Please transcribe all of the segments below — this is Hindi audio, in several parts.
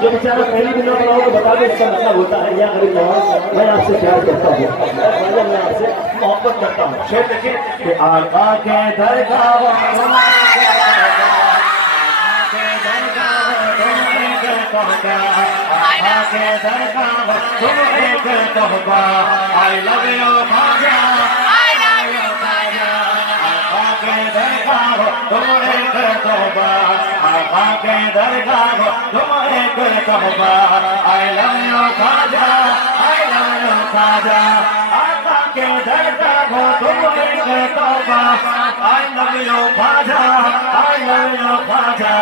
जो बेचारा पहली दिन वाला हो तो बता दो इसका मतलब होता है या गरीब नवाज मैं आपसे प्यार करता हूँ, मैं आपसे मोहब्बत करता हूँ। शेर देखिए कि आका के दरगाह आई लव यू खाजा, आई लव यू खाजा, आका के दरगाह तुम एक तौबा, आका के दरगाह तुम एक तौबा, आई लव यू खाजा, आई लव यू खाजा, आका के दरगाह तुम एक तौबा, आई लव यू खाजा, आई लव यू खाजा,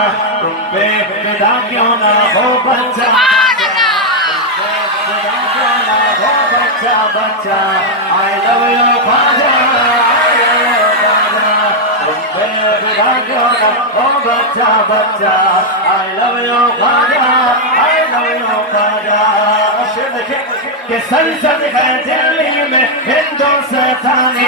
तुम पे फिदा क्यों ना हो बच्चा, बच्चा बच्चा, आई लव यू खाजा, आई लव यू खाजा, तुम पे फिदा क्यों ना हो बच्चा बच्चा, आई लव यू खाजा, आई लव यू खाजा। शेर देखिए कि संसद है दिल्ली में हिंदुस्तानी,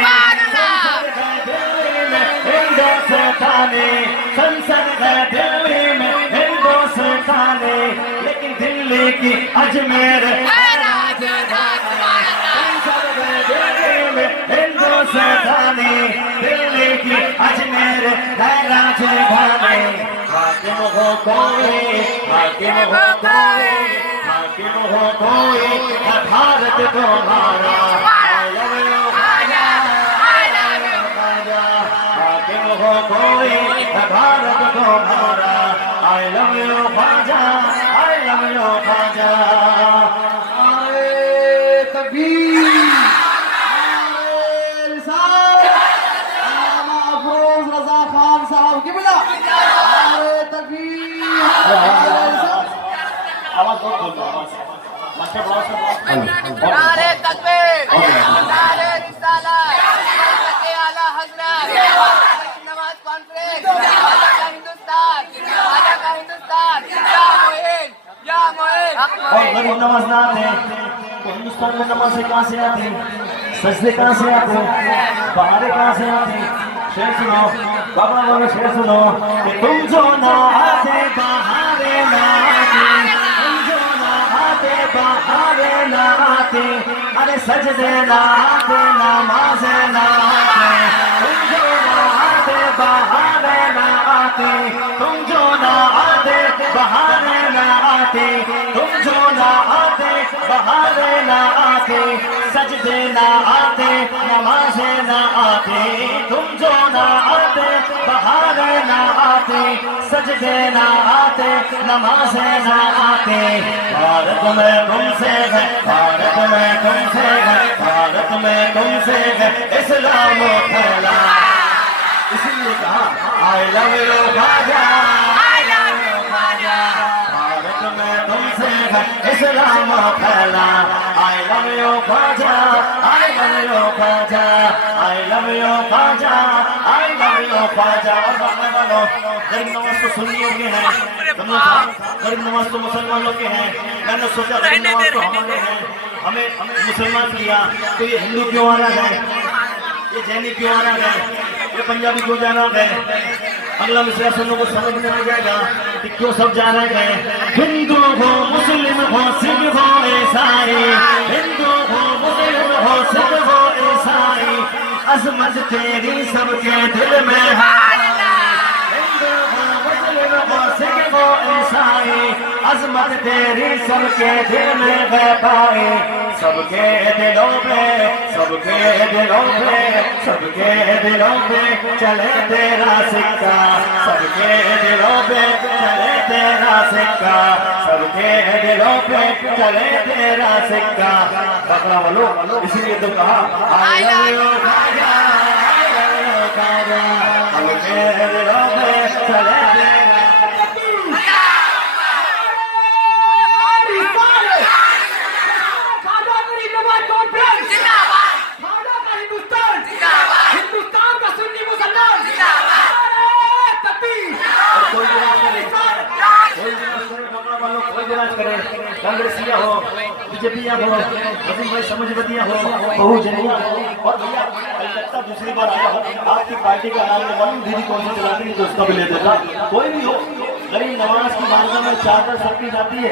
संसद है दिल्ली में हिंदुस्तानी, संसद है दिल्ली में हिंदुस्तानी, लेकिन दिल्ली की अजमेर हिंदुस्तानी, दिल्ली की अजमेर है राजधानी, हाकिम हो कोई, हाकिम हो कोई, हाकिम हो कोई, भारत तुम्हारा, आई लव यू खाजा, आई लव यू खाजा, हाकिम हो कोई, भारत तुम्हारा, आई लव यू खाजा, आई लव यू खाजा। आवाज बहुत बोल रहा है, नारे तकबीर, नारे रिसालत, हज़रत आला हज़रत, नमाज कॉन्फ्रेंस, आजा का हिंदुस्तान, आजा का हिंदुस्तान, या मोइन, या मोइन। और गरीब नमाज ना आते तो हिंदुस्तान में नमाज से कहाँ से आते, सजदे कहाँ से आते, बहारे कहाँ से आते। शेर सुनो बाबा बोलो, शेर सुनो कि तुम जो ना आते बहारे ना आते, तुम जो ना आते बहारे ना आते, अरे सजदे ना आते नमाज ना आते, तुम जो ना आते बहारे ना आते, तुम जो ना आते बहारे ना आते, तुम जो ना आते बहारे ना आते, सजदे ना आते नमाज ना आते, तुम जो ना आते बहारे ना आते, सजदे ना आते नमाज ना आते। भारत में तुमसे है, भारत में तुमसे है, भारत में तुमसे है इस्लाम फैला, इसलिए कहा आई लव यू खाजा, आई लव यू खाजा, भारत में तुमसे है इस्लाम फैला, आई लव यू खाजा, आई लव यू खाजा, आई लव यू खाजा, आई लव यू खाजा। और बाबा वालों, गरीब नवाज तो सुन्नियों के हैं, गरीब नवाज तो मुसलमानों के हैं, मैंने सोचा गरीब नवाज तो हमारे हैं, हमें मुसलमान किया तो ये हिंदू क्यों आना है, ये जैनी क्यों आना है, ये पंजाबी क्यों जाना है। अगला मिसरा सुनने को समझ में आ जाएगा कि क्यों सब जाना है। हिंदू हो मुस्लिम हो सिख हो ईसाई, हिंदू हो मुस्लिम हो सिख हो ईसाई, अजमत तेरी सबके दिल में है, हिंदू हो मुस्लिम हो सिख हो ईसाई, अजमत तेरी सबके दिल में है पाई, सबके दिलों पे, सबके दिलों पे, सबके दिलों पे चले तेरा सिक्का, सबके दिलों पे चले तेरा सिक्का, सबके दिलों पे चले तेरा सिक्का। बकरा वालों, इसीलिए तो कहा आई लव यू खाजा, आई लव यू खाजा, सबके दिलों पे चले तेरा कांग्रेसिया हो, बीजेपीया हो, वसीम भाई समझबतिया हो, बहुजनिया हो, और भैया कलकत्ता दूसरी बार आया हो, आपकी पार्टी का नाम मालूम दीदी कौन सी चलाती है तो उसका भी ले देता, कोई भी हो गरीब नवाज की बारगाह में चादर सबकी जाती है,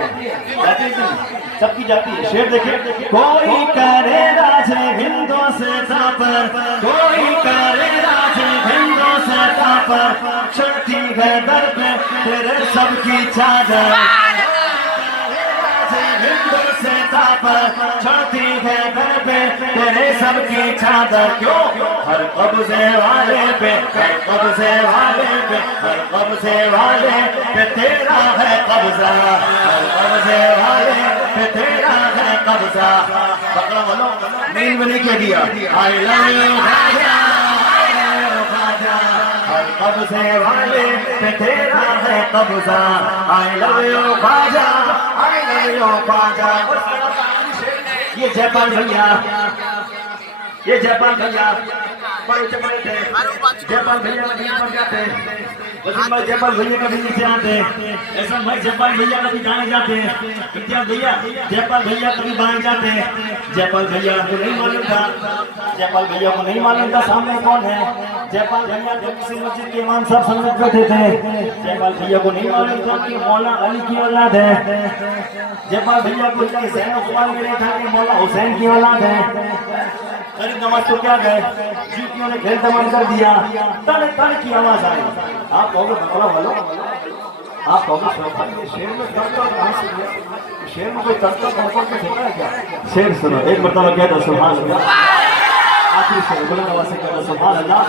जाती है कि नहीं? सबकी जाती है। शेर देखिए, कोई करे राजे हिंदों से पर, कोई करे राजे हिंदों से पर, चढ़ती है दर पे तेरे सबकी चादर, हिंदों से पर, चढ़ती है दर पे तेरे सबकी चादर। क्यों? हर कब्जे वाले पे, हर कब्जे वाले पे, हर कब्जे वाले पे तेरा है कब्जा, हर कब्जे वाले पे तेरा है कब्जा। पकड़ा बोलो, नींद में नहीं कह दिया I love you Khwaja, I love you Khwaja, हर कब्जे वाले पे तेरा है कब्जा, I love you Khwaja, I love you Khwaja. ये जयपाल भैया, ये जयपाल भैया बड़े चपड़े थे, जयपाल भैया कभी ऊपर जाते, वसीम भाई जयपाल भैया कभी नीचे आते, ऐसा भाई जयपाल भैया कभी दाएं जाते, इम्तियाज भैया जयपाल भैया कभी बाएं जाते। जयपाल भैया को नहीं मालूम था, जयपाल भैया को नहीं मालूम था सामने कौन है। जयपाल भैया को किसी मस्जिद के इमाम साहब संगत बैठे थे, जयपाल भैया को नहीं मालूम था कि मौला अली की औलाद है। जयपाल भैया को हुसैन कुमार में नहीं था कि मौला हुसैन की औलाद है। गरीब नवाज तो क्या गए, जूतियों ने घेर दमन कर दिया, तड़ तड़ की आवाज आई। आप कहोगे बकरा वालों, आप कहोगे ये शेर में तड़का कहाँ से गया? शेर में कोई तड़का तड़का के देखा है क्या? शेर सुनो, एक मरतबा कह दो सुभान अल्लाह, आखिरी शेर बुलंद आवाज से कह दो सुभान अल्लाह।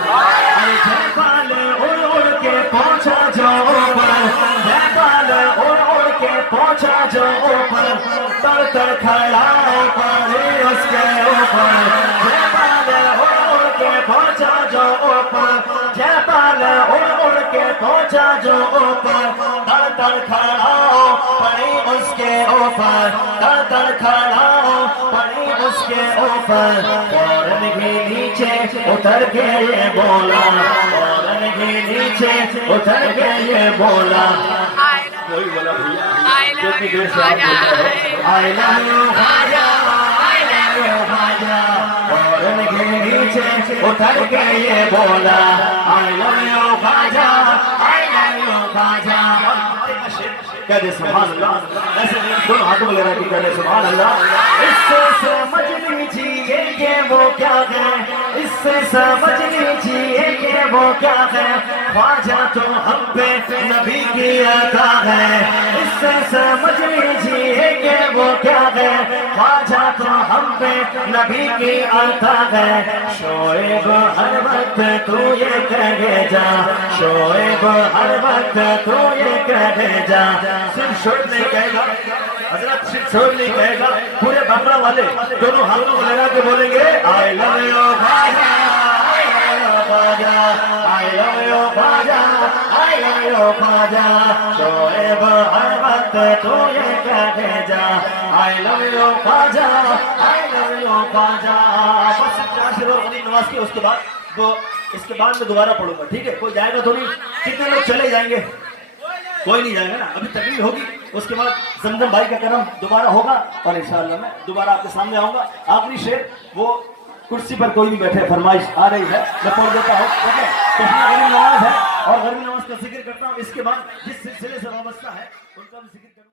अरे जयपाल उड़ उड़ के पहुंचा जो ऊपर, जयपाल उड़ उड़ के पहुंचा जो ऊपर, तड़ तड़ खड़ा ऊपर उसके ऊपर, पहुंचा जो ऊपर, जयपाल उड़ उड़ के पहुंचा जो ऊपर, तड़ तड़ खड़ा पड़ी उसके ऊपर, तड़ तड़ खड़ा पड़ी उसके ऊपर। फौरन ही नीचे उतर के ये बोला, फौरन ही नीचे उतर के ये बोला। कोई बोला भैया कितनी देर से आप बोल रहे हो I love you Khwaja, I love you Khwaja. फौरन ही नीचे उतर के ये बोला I love you Khwaja, I love you Khwaja. कह दे सुभान अल्लाह, ऐसे दोनों हाथों में ले रहा है, कह दे सुभान अल्लाह। इससे समझ लीजिए कि वो क्या है, इससे समझ लीजिए कि वो क्या है, ख्वाजा तो हम पे नबी की अता है। इससे समझ लीजिए कि वो क्या है, ख्वाजा तो हम पे नबी की अता है। शोएब हर वक्त तू ये कहे जा, शोएब हर वक्त तू ये कहे जा। सिर्फ शोएब नहीं कहेगा हजरत, सिर्फ शोएब नहीं कहेगा, पूरे बांग्ला वाले दोनों हाथों को लगा के बोलेंगे I love you Khwaja, I love you Khwaja, I love you Khwaja, I love you Khwaja. Shoaib हर वक्त तू ये कहे जा I love you Khwaja, I love you Khwaja. बस चार शेर और गरीब नवाज के, उसके बाद वो इसके बाद मैं दोबारा पढ़ूंगा, ठीक है? कोई जाएगा थोड़ी, कितने लोग चले जाएंगे? कोई नहीं जाएगा ना, अभी तकलीफ होगी, उसके बाद जमजम भाई का करम दोबारा होगा और इंशाअल्लाह मैं दोबारा आपके सामने आऊंगा। आखिरी शेर, वो कुर्सी पर कोई नहीं बैठे, फरमाइश आ रही है, मैं पढ़ देता हूँ, ठीक है? गरीब नवाज है और गरीब नवाज का जिक्र करता हूँ, इसके बाद जिस सिलसिले से वाबस्ता है उनका भी जिक्र